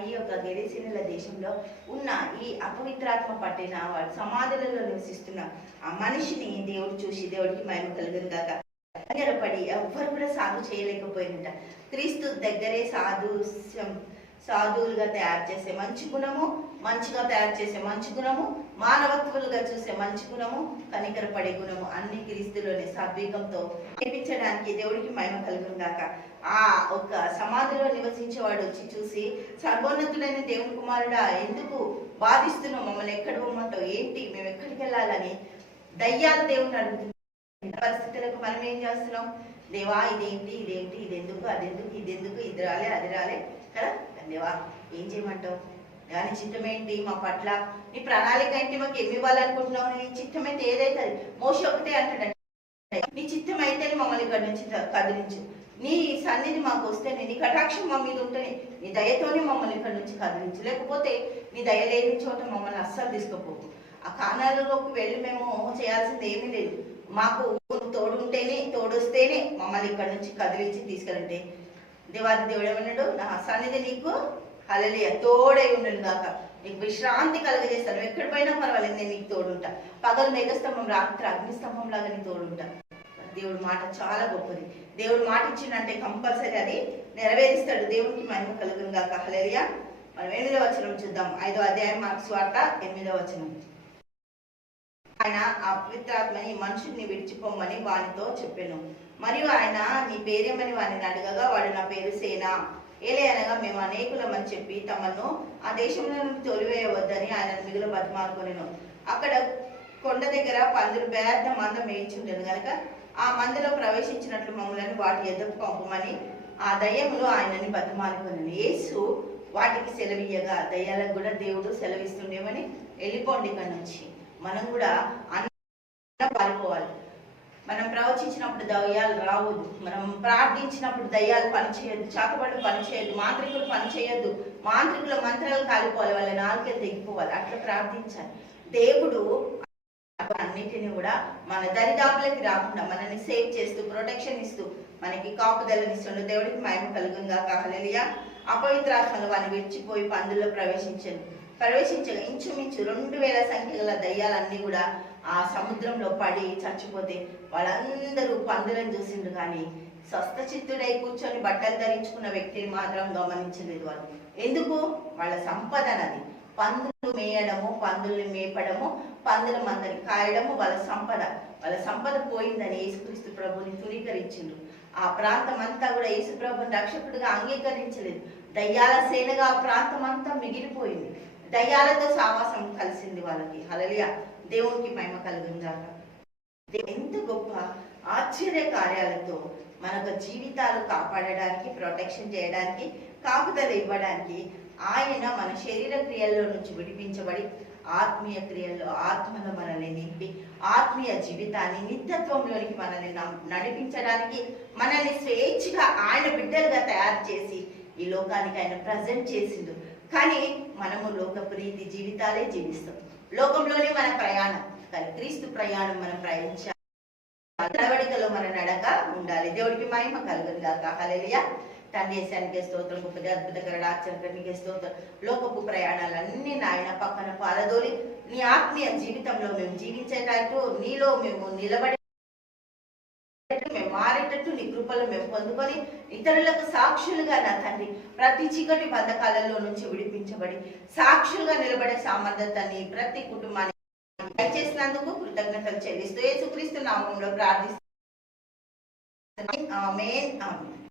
ఈ యొక్క గెరిసినుల దేశంలో ఉన్న ఈ అపవిత్రాత్మ పట్టిన వాడు సమాధులలో నివసిస్తున్న ఆ మనిషిని దేవుడు చూసి దేవుడికి మహిమ కలుగును కాక పడి ఎవ్వరు కూడా సాగు చేయలేకపోయినట. క్రీస్తు దగ్గరే సాధు సాధువులుగా తయారు చేసే మంచి గుణము మంచిగా తయారు చేసే మంచి గుణము మానవత్వులుగా చూసే మంచి గుణము కనికరపడే గుణము అన్ని క్రీస్తులోని సాత్వికంతో నేర్పించడానికి దేవుడికి మహిమ కలుగుందాక ఆ ఒక సమాధిలో నివసించేవాడు వచ్చి చూసి సర్వోన్నతుడైన దేవుని కుమారుడా ఎందుకు బాధిస్తున్నావు? మమ్మల్ని ఎక్కడ పోమంటావు ఏంటి? మేము ఎక్కడికి వెళ్ళాలని దయ్యాల దేవుని అడుగుతున్నాం పరిస్థితులకు మనం ఏం చేస్తున్నాం? దేవా ఇదేంటి? ఇదేంటి? ఇది ఎందుకు అది ఎందుకు ఇది ఎందుకు ఇది రాలే అది రాలే కదా? దేవా ఏం చేయమంటావు? దాని చిత్తం ఏంటి మా పట్ల నీ ప్రణాళిక ఏంటి? మాకు ఏమి ఇవ్వాలనుకుంటున్నావు? నీ చిత్తం అయితే ఏదైతే అది ఒకటే అంటాడు నీ చిత్తం అయితేనే మమ్మల్ని ఇక్కడ నుంచి కదిలించు. నీ సన్నిధి మాకు వస్తేనే నీ కటాక్షం మా మీద ఉంటేనే నీ దయతోనే మమ్మల్ని ఇక్కడ నుంచి కదిలించు. లేకపోతే నీ దయ లేని చోట మమ్మల్ని అస్సలు తీసుకుపోకు. ఆ కానాలలోకి వెళ్ళి మేము చేయాల్సింది ఏమీ లేదు. మాకు నువ్వు తోడుంటేనే తోడొస్తేనే మమ్మల్ని ఇక్కడ నుంచి కదిలించి తీసుకెళ్ళంటే దేవాది దేవుడు ఏమన్నాడు? నా సన్నిధి నీకు హలలియ తోడై ఉండను గాక. నీకు విశ్రాంతి కలగజేస్తాను. ఎక్కడ పోయినా పర్వాలేదు నేను నీకు తోడుంటా. పగలు మేఘస్తంభం రాత్రి అగ్నిస్తంభం లాగా నీకు తోడుంటా. దేవుడి మాట చాలా గొప్పది. దేవుడు మాట ఇచ్చిందంటే కంపల్సరీ అది నెరవేరుస్తాడు. దేవుడికి మహిమ కలుగును గాక. హలలియ మనం ఎనిమిదో వచనం చూద్దాం. ఐదో అధ్యాయం మార్క్స్ వార్త ఎనిమిదో వచనం. ఆయన ఆ పవిత్రాత్మని మనుషుడిని మనుషుల్ని విడిచిపోమ్మని వానితో చెప్పాను. మరియు ఆయన నీ పేరేమని వారిని అడగగా వాడు నా పేరు సేన. ఏలే అనగా మేము అనేకులమని చెప్పి తమను ఆ దేశంలో నుండి తొలివేయవద్దని ఆయన మిగులు బతిమాలుకొనిను. అక్కడ కొండ దగ్గర పందులు పెద్ద మంద మేయించుండేది కనుక ఆ మందలో ప్రవేశించినట్లు మమ్మల్ని వాటి ఎద్దకు పంపమని ఆ దయ్యములు ఆయనని బతిమాలుకొనిను. యేసు వాటికి సెలవియ్యగా దయ్యాలకు కూడా దేవుడు సెలవిస్తుండేమని వెళ్ళిపోండి ఇక్కడ నుంచి. మనం కూడా అన్న పారిపోవాలి. మనం ప్రవచించినప్పుడు దయ్యాలు రావద్దు. మనం ప్రార్థించినప్పుడు దయ్యాలు పనిచేయద్దు చాకబడులు పనిచేయద్దు మాంత్రికులు పనిచేయద్దు మాంత్రికుల మంత్రాలు కాలిపోవాలి. వాళ్ళ నాలుకలు తెగిపోవాలి. అట్లా ప్రార్థించాలి. దేవుడు అన్నిటిని కూడా మన దరిదాపులకి రాకుండా మనల్ని సేవ్ చేస్తూ ప్రొటెక్షన్ ఇస్తూ మనకి కాపుదలనిస్తుండు దేవుడికి మహిమ కలుగుగా కాహలియా అపవిత్రాత్మలు వారిని విడిచిపోయి పందుల్లో ప్రవేశించను ప్రవేశించగా ఇంచుమించు రెండు వేల సంఖ్య గల దయ్యాలన్నీ కూడా ఆ సముద్రంలో పడి చచ్చిపోతే వాళ్ళందరూ పందులను చూసిండ్రు కానీ స్వస్థ చిత్తుడై కూర్చొని బట్టలు ధరించుకున్న వ్యక్తిని మాత్రం గమనించలేదు వాళ్ళు. ఎందుకు? వాళ్ళ సంపద అన్నది పందులు మేయడము పందుల్ని మేపడము పందుల మందని కాయడము వాళ్ళ సంపద. వాళ్ళ సంపద పోయిందని యేసుక్రీస్తు ప్రభుని తునీకరించిండ్రు ఆ ప్రాంతం అంతా కూడా యేసు ప్రభుని రక్షకుడిగా అంగీకరించలేదు. దయ్యాల సేనగా ఆ ప్రాంతం అంతా మిగిలిపోయింది. దయ్యాలతో సావాసం కలిసింది వాళ్ళకి. హలలియ దేవునికి మహిమ కలుగుందాక. ఎంత గొప్ప ఆశ్చర్య కార్యాలతో మనకు జీవితాలు కాపాడడానికి ప్రొటెక్షన్ చేయడానికి కాపుదల ఇవ్వడానికి ఆయన మన శరీర క్రియల్లో నుంచి విడిపించబడి ఆత్మీయ క్రియల్లో ఆత్మలో మనల్ని నింపి ఆత్మీయ జీవితాన్ని నిత్యత్వంలోనికి మనల్ని నడిపించడానికి మనల్ని స్వేచ్ఛగా ఆయన బిడ్డలుగా తయారు చేసి ఈ లోకానికి ఆయన ప్రజెంట్ చేసిండు. కానీ మనము ప్రీతి జీవితాలే జీవిస్తాం. లోకంలోనే మన ప్రయాణం కానీ క్రీస్తు ప్రయాణం మనం ప్రయాణించాలి నడవడికలో మన నడక ఉండాలి. దేవుడికి మహిమ కలుగును గాక. హల్లెలూయా. తండ్రి దేశానికి స్తోత్రం గొప్పది అద్భుతకరణ ఆశ్చర్యకరణికి స్తోత్రం. లోకపు ప్రయాణాలన్నీ నాయన పక్కన పాలదోలి నీ ఆత్మీయ జీవితంలో మేము జీవించేటట్టు నీలో మేము నిలబడి మేము మారేటట్టు నీ కృపలు మేము పొందుకొని ఇతరులకు సాక్షులుగా నా తండ్రి ప్రతి చీకటి బంధకాలలో నుంచి విడిపించబడి సాక్షులుగా నిలబడే సామర్థ్యతని ప్రతి కుటుంబాన్ని దయచేసినందుకు కృతజ్ఞతలు చెల్లిస్తూ యేసుక్రీస్తు నామంలో ప్రార్థిస్తున్నాను ఆమేన్. ఆమేన్.